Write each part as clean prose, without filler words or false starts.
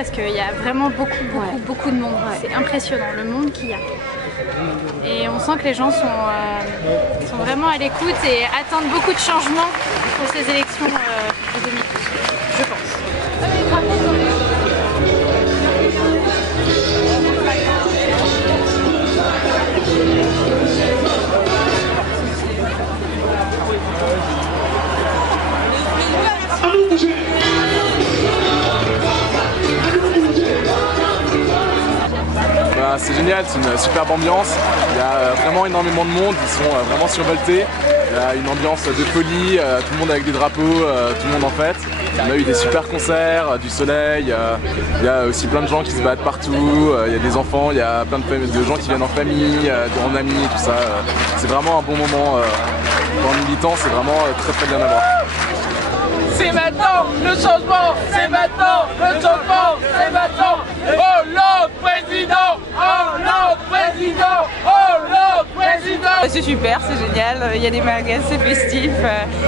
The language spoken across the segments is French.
parce qu'il y a vraiment beaucoup de monde. C'est impressionnant le monde qu'il y a. Et on sent que les gens sont vraiment à l'écoute et attendent beaucoup de changements pour ces élections de 2012, je pense. C'est génial, c'est une superbe ambiance, il y a vraiment énormément de monde, ils sont vraiment survoltés, il y a une ambiance de folie, tout le monde avec des drapeaux, tout le monde en fête. On a eu des super concerts, du soleil, il y a aussi plein de gens qui se battent partout, il y a des enfants, il y a plein de gens qui viennent en famille, en amis, tout ça. C'est vraiment un bon moment pour un militant, c'est vraiment très bien à voir. C'est maintenant le changement, c'est maintenant le changement, c'est maintenant. Hollande président, Hollande président, Hollande président. C'est super, c'est génial, il y a des magasins, c'est festif.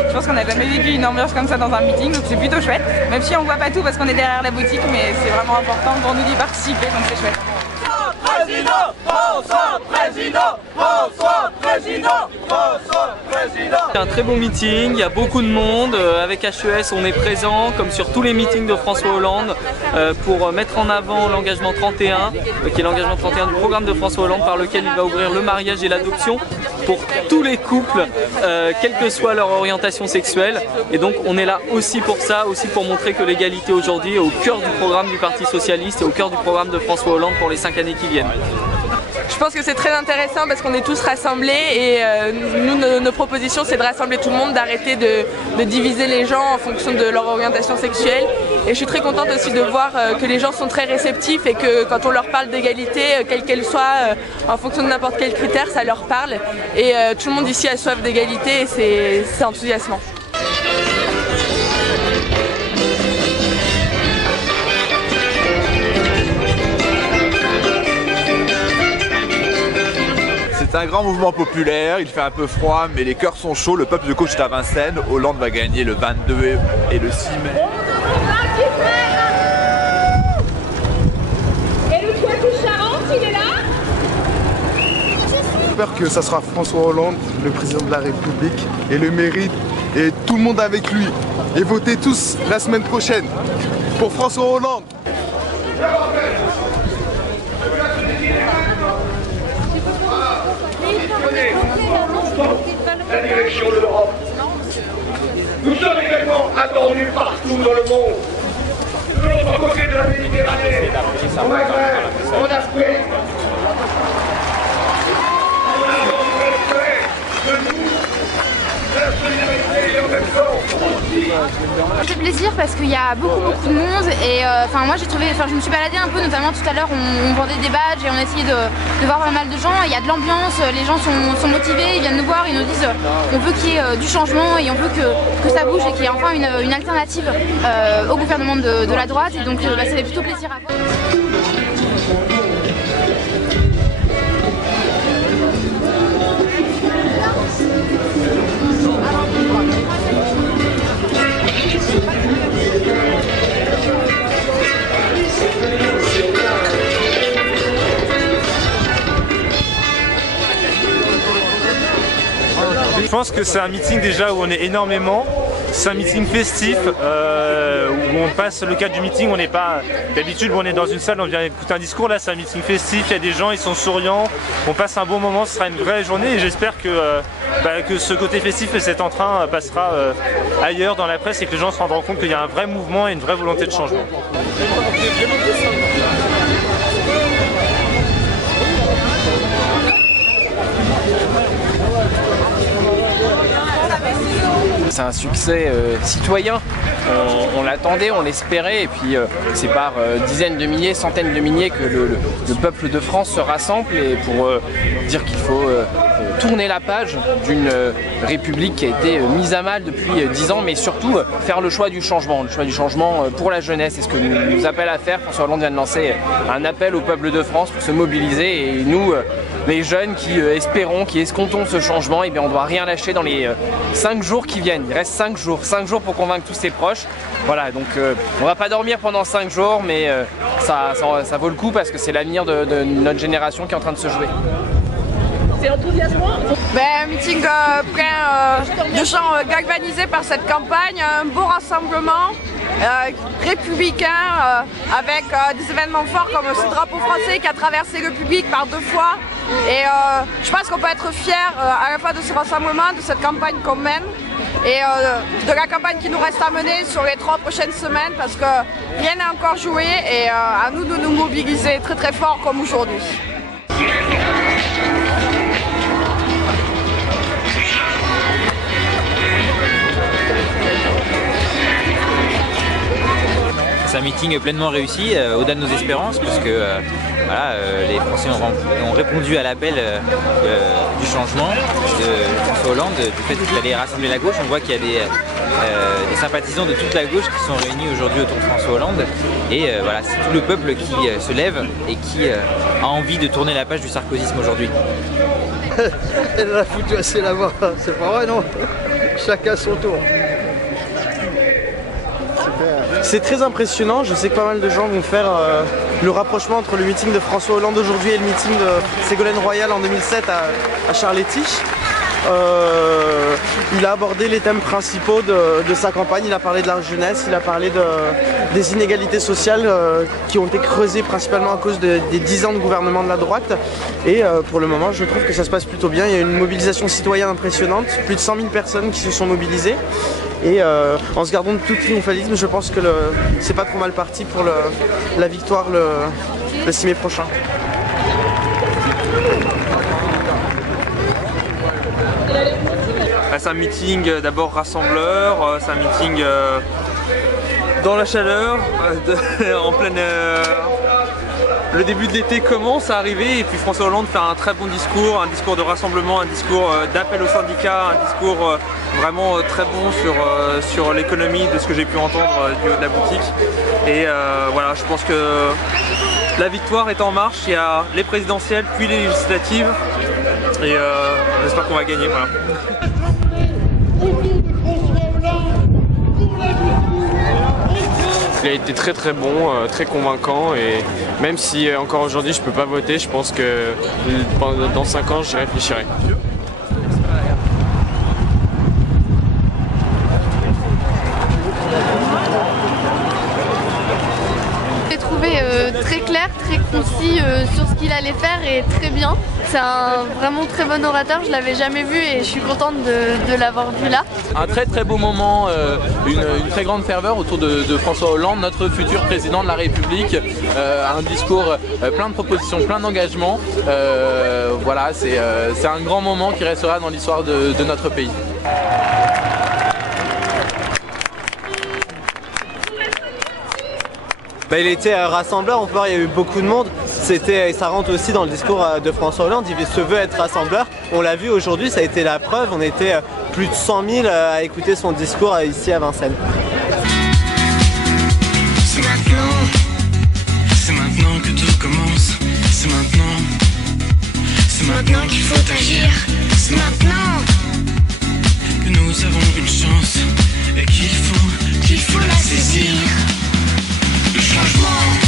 Je pense qu'on n'a jamais vécu une ambiance comme ça dans un meeting, donc c'est plutôt chouette. Même si on voit pas tout parce qu'on est derrière la boutique, mais c'est vraiment important pour nous d'y participer, donc c'est chouette. Président, François président, François président, François président. C'est un très bon meeting, il y a beaucoup de monde. Avec HES, on est présent, comme sur tous les meetings de François Hollande, pour mettre en avant l'engagement 31, qui est l'engagement 31 du programme de François Hollande, par lequel il va ouvrir le mariage et l'adoption pour tous les couples, quelle que soit leur orientation sexuelle. Et donc on est là aussi pour ça, aussi pour montrer que l'égalité aujourd'hui est au cœur du programme du Parti Socialiste et au cœur du programme de François Hollande pour les 5 années qui viennent. Je pense que c'est très intéressant parce qu'on est tous rassemblés et nous, nos propositions, c'est de rassembler tout le monde, d'arrêter de diviser les gens en fonction de leur orientation sexuelle. Et je suis très contente aussi de voir que les gens sont très réceptifs et que quand on leur parle d'égalité, quelle qu'elle soit, en fonction de n'importe quel critère, ça leur parle. Et tout le monde ici a soif d'égalité et c'est enthousiasmant. C'est un grand mouvement populaire, il fait un peu froid, mais les cœurs sont chauds. Le peuple de gauche est à Vincennes. Hollande va gagner le 22 et le 6 mai. Et le Poitou-Charentes, il est là? J'espère que ça sera François Hollande, le président de la République, et le mérite, et tout le monde avec lui. Et votez tous la semaine prochaine pour François Hollande. La direction de l'Europe. Nous sommes également attendus partout dans le monde. De l'autre côté de la Méditerranée, au Maghreb, en Afrique. On a le respect de nous, de la solidarité et en même temps. Ça fait plaisir parce qu'il y a beaucoup de monde et moi j'ai trouvé, je me suis baladée un peu, notamment tout à l'heure on vendait des badges et on essayait de voir pas mal de gens. Il y a de l'ambiance, les gens sont motivés, ils viennent nous voir, ils nous disent on veut qu'il y ait du changement et on veut que ça bouge et qu'il y ait enfin une alternative au gouvernement de la droite, et donc ça fait plutôt plaisir à voir. Je pense que c'est un meeting déjà où on est énormément. C'est un meeting festif où on passe le cadre du meeting. On n'est pas d'habitude, on est dans une salle, on vient écouter un discours. Là, c'est un meeting festif. Il y a des gens, ils sont souriants. On passe un bon moment. Ce sera une vraie journée et j'espère que ce côté festif et cet entrain passera ailleurs dans la presse et que les gens se rendront compte qu'il y a un vrai mouvement et une vraie volonté de changement. C'est un succès citoyen, on l'attendait, on l'espérait, et puis c'est par dizaines de milliers, centaines de milliers que le peuple de France se rassemble et pour dire qu'il faut tourner la page d'une République qui a été mise à mal depuis 10 ans, mais surtout faire le choix du changement pour la jeunesse. C'est ce que nous appelle à faire. François Hollande vient de lancer un appel au peuple de France pour se mobiliser, et nous, les jeunes qui espérons, qui escomptons ce changement, eh bien on ne doit rien lâcher dans les 5 jours qui viennent. Il reste 5 jours pour convaincre tous ses proches. Voilà, donc on va pas dormir pendant 5 jours, mais ça vaut le coup parce que c'est l'avenir de notre génération qui est en train de se jouer. C'est enthousiasmant. Un meeting plein de gens galvanisés par cette campagne, un beau rassemblement républicain avec des événements forts comme ce drapeau français qui a traversé le public par 2 fois. Et je pense qu'on peut être fiers à la fois de ce rassemblement, de cette campagne qu'on mène et de la campagne qui nous reste à mener sur les 3 prochaines semaines, parce que rien n'est encore joué et à nous de nous mobiliser très très fort comme aujourd'hui. C'est un meeting pleinement réussi, au-delà de nos espérances, puisque voilà, les Français ont répondu à l'appel du changement de François Hollande, du fait qu'il allait rassembler la gauche. On voit qu'il y a des sympathisants de toute la gauche qui sont réunis aujourd'hui autour de François Hollande. Et voilà, c'est tout le peuple qui se lève et qui a envie de tourner la page du sarkozysme aujourd'hui. Elle a foutu assez là-bas, c'est pas vrai non? Chacun son tour. C'est très impressionnant, je sais que pas mal de gens vont faire le rapprochement entre le meeting de François Hollande aujourd'hui et le meeting de Ségolène Royal en 2007 à Charléty. Il a abordé les thèmes principaux de sa campagne, il a parlé de la jeunesse, il a parlé des inégalités sociales qui ont été creusées principalement à cause des 10 ans de gouvernement de la droite. Et pour le moment, je trouve que ça se passe plutôt bien. Il y a une mobilisation citoyenne impressionnante, plus de 100 000 personnes qui se sont mobilisées. Et en se gardant de tout triomphalisme, je pense que c'est pas trop mal parti pour la victoire le 6 mai prochain. C'est un meeting d'abord rassembleur, c'est un meeting dans la chaleur, en pleine... Le début de l'été commence à arriver et puis François Hollande fait un très bon discours, un discours de rassemblement, un discours d'appel aux syndicats, un discours vraiment très bon sur l'économie, de ce que j'ai pu entendre du haut de la boutique. Et voilà, je pense que la victoire est en marche, il y a les présidentielles puis les législatives et j'espère qu'on va gagner. Voilà. Il a été très très bon, très convaincant, et même si encore aujourd'hui je peux pas voter, je pense que dans 5 ans j'y réfléchirai. J'ai trouvé très clair, très concis sur ce qu'il allait faire et très bien. C'est un vraiment très bon orateur, je l'avais jamais vu et je suis contente de l'avoir vu là. Un très très beau moment, une très grande ferveur autour de François Hollande, notre futur président de la République. Un discours plein de propositions, plein d'engagements. Voilà, c'est un grand moment qui restera dans l'histoire de notre pays. Il était rassembleur, on peut voir, il y a eu beaucoup de monde. Ça rentre aussi dans le discours de François Hollande, il se veut être rassembleur. On l'a vu aujourd'hui, ça a été la preuve, on était plus de 100 000 à écouter son discours ici à Vincennes. C'est maintenant que tout commence, c'est maintenant qu'il faut agir, c'est maintenant que nous avons une chance et qu'il faut la saisir. Le changement.